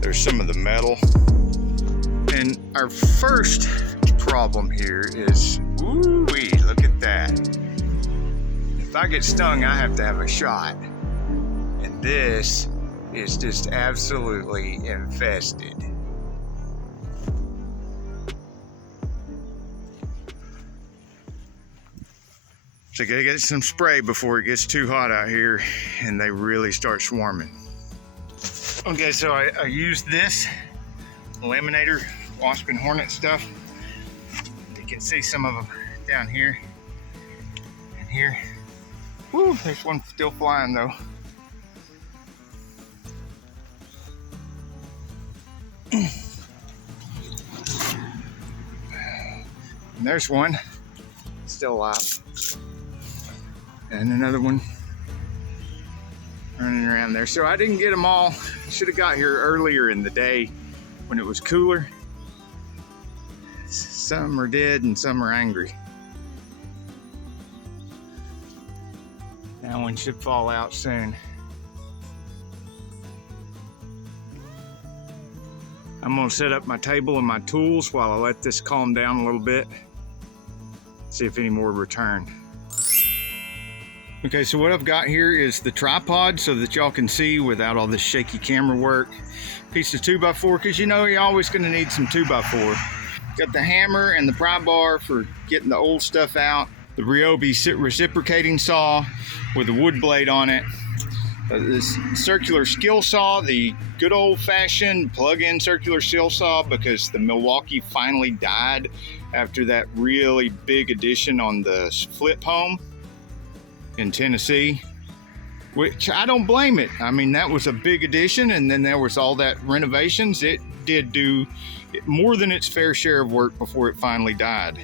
There's some of the metal. And our first problem here is, ooh-wee, look at that. If I get stung, I have to have a shot. And this is just absolutely infested. So I gotta get some spray before it gets too hot out here and they really start swarming. Okay, so I used this laminator wasp and hornet stuff. You can see some of them down here and here. Woo, there's one still flying though. And there's one still alive. And another one running around there. So I didn't get them all. Should have got here earlier in the day when it was cooler. Some are dead and some are angry. That one should fall out soon. I'm gonna set up my table and my tools while I let this calm down a little bit. See if any more return. Okay, so what I've got here is the tripod so that y'all can see without all this shaky camera work. Piece of 2x4, because you know you're always gonna need some 2x4. Got the hammer and the pry bar for getting the old stuff out. The Ryobi reciprocating saw with a wood blade on it. This circular skill saw, the good old-fashioned plug-in circular skill saw, because the Milwaukee finally died after that really big addition on the flip home in Tennessee, which I don't blame it. I mean, that was a big addition, and then there was all that renovations. It did do more than its fair share of work before it finally died.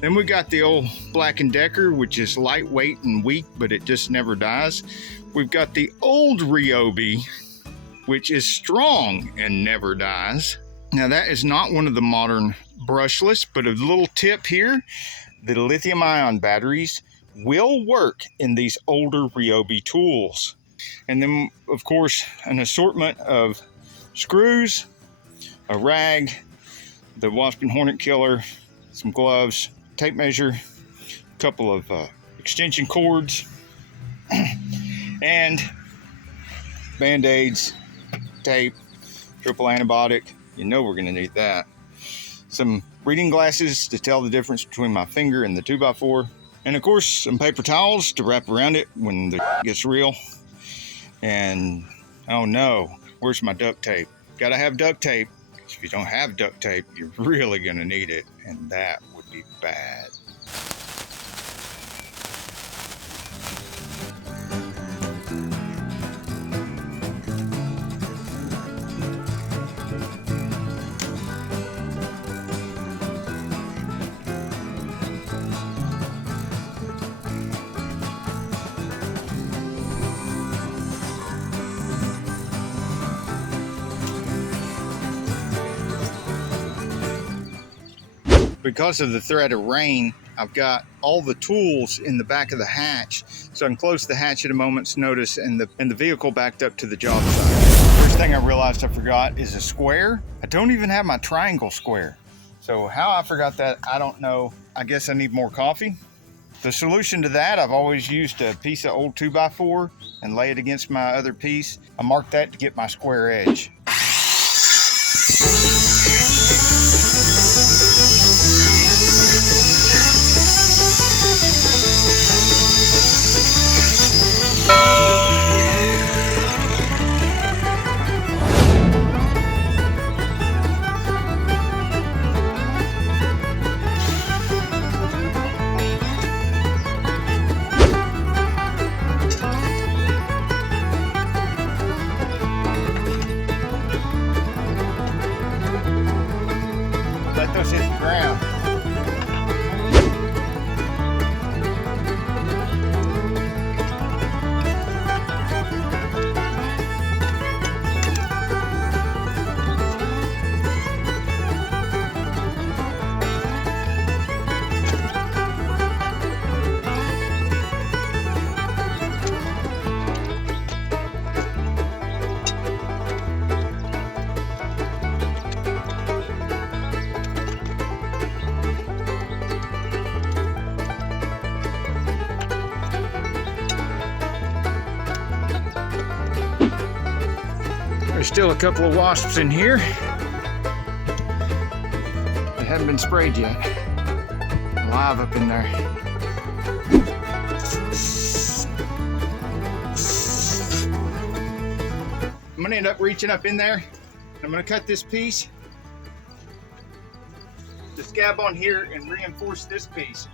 Then we got the old Black & Decker, which is lightweight and weak, but it just never dies. We've got the old Ryobi, which is strong and never dies. Now that is not one of the modern brushless, but a little tip here, the lithium-ion batteries will work in these older Ryobi tools. And then, of course, an assortment of screws, a rag, the wasp and hornet killer, some gloves, tape measure, a couple of extension cords, and Band-Aids, tape, triple antibiotic. You know we're gonna need that. Some reading glasses to tell the difference between my finger and the 2x4. And of course, some paper towels to wrap around it when the gets real. And oh no, where's my duct tape? Gotta have duct tape. If you don't have duct tape, you're really gonna need it, and that would be bad. Because of the threat of rain, I've got all the tools in the back of the hatch, so I can close the hatch at a moment's notice, and the vehicle backed up to the job site. First thing I realized I forgot is a square. I don't even have my triangle square. So how I forgot that, I don't know. I guess I need more coffee. The solution to that, I've always used a piece of old 2x4 and lay it against my other piece. I marked that to get my square edge. still a couple of wasps in here that haven't been sprayed yet. Alive up in there. I'm gonna end up reaching up in there. I'm gonna cut this piece, the scab on here, and reinforce this piece.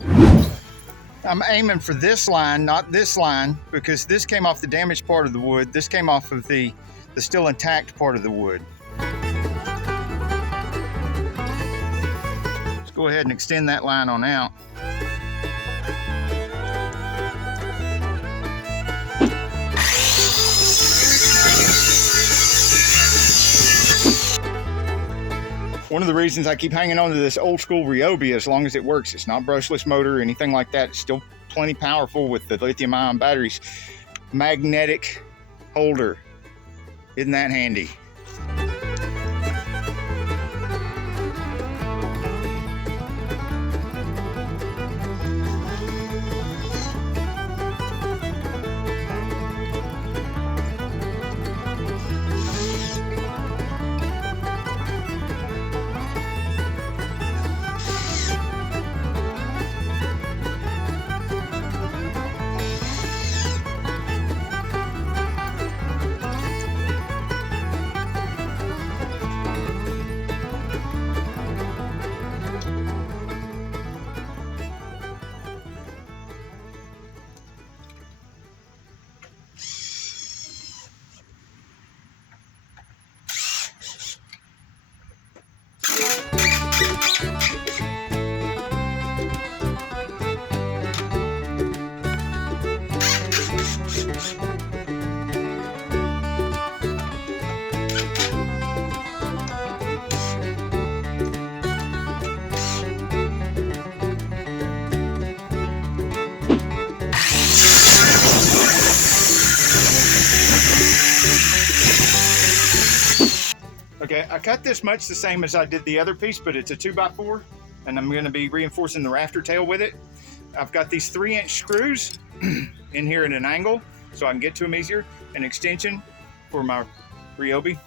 I'm aiming for this line, not this line, because this came off the damaged part of the wood. This came off of the still intact part of the wood. Let's go ahead and extend that line on out. One of the reasons I keep hanging on to this old school Ryobi, as long as it works, it's not brushless motor or anything like that. It's still plenty powerful with the lithium ion batteries. Magnetic holder. Isn't that handy? Okay, I cut this much the same as I did the other piece, but it's a 2x4, and I'm gonna be reinforcing the rafter tail with it. I've got these 3-inch screws in here at an angle, so I can get to them easier. An extension for my Ryobi.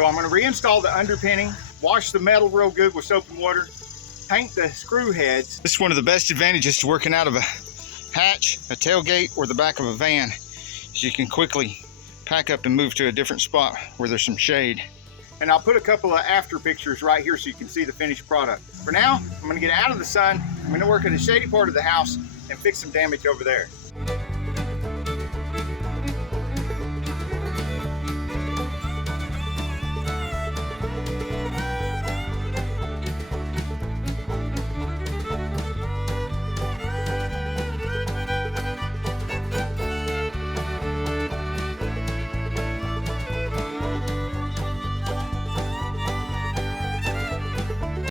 So I'm going to reinstall the underpinning, wash the metal real good with soap and water, paint the screw heads. This is one of the best advantages to working out of a hatch, a tailgate, or the back of a van, is you can quickly pack up and move to a different spot where there's some shade. And I'll put a couple of after pictures right here so you can see the finished product. For now, I'm going to get out of the sun. I'm going to work in a shady part of the house and fix some damage over there.